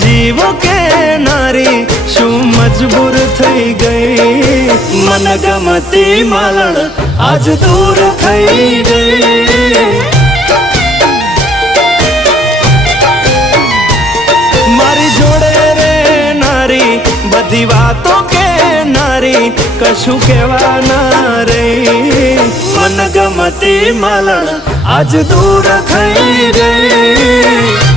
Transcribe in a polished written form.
જીવો કે નારી શું મજબૂર થઈ ગઈ મન ગમતી માલણ આજ દૂર થઈ ગઈ મારી જોડે રે નારી બધી વાતો કે નારી કશું કહેવા ના રે મન ગમતી માલણ આજ દૂર થઈ ગઈ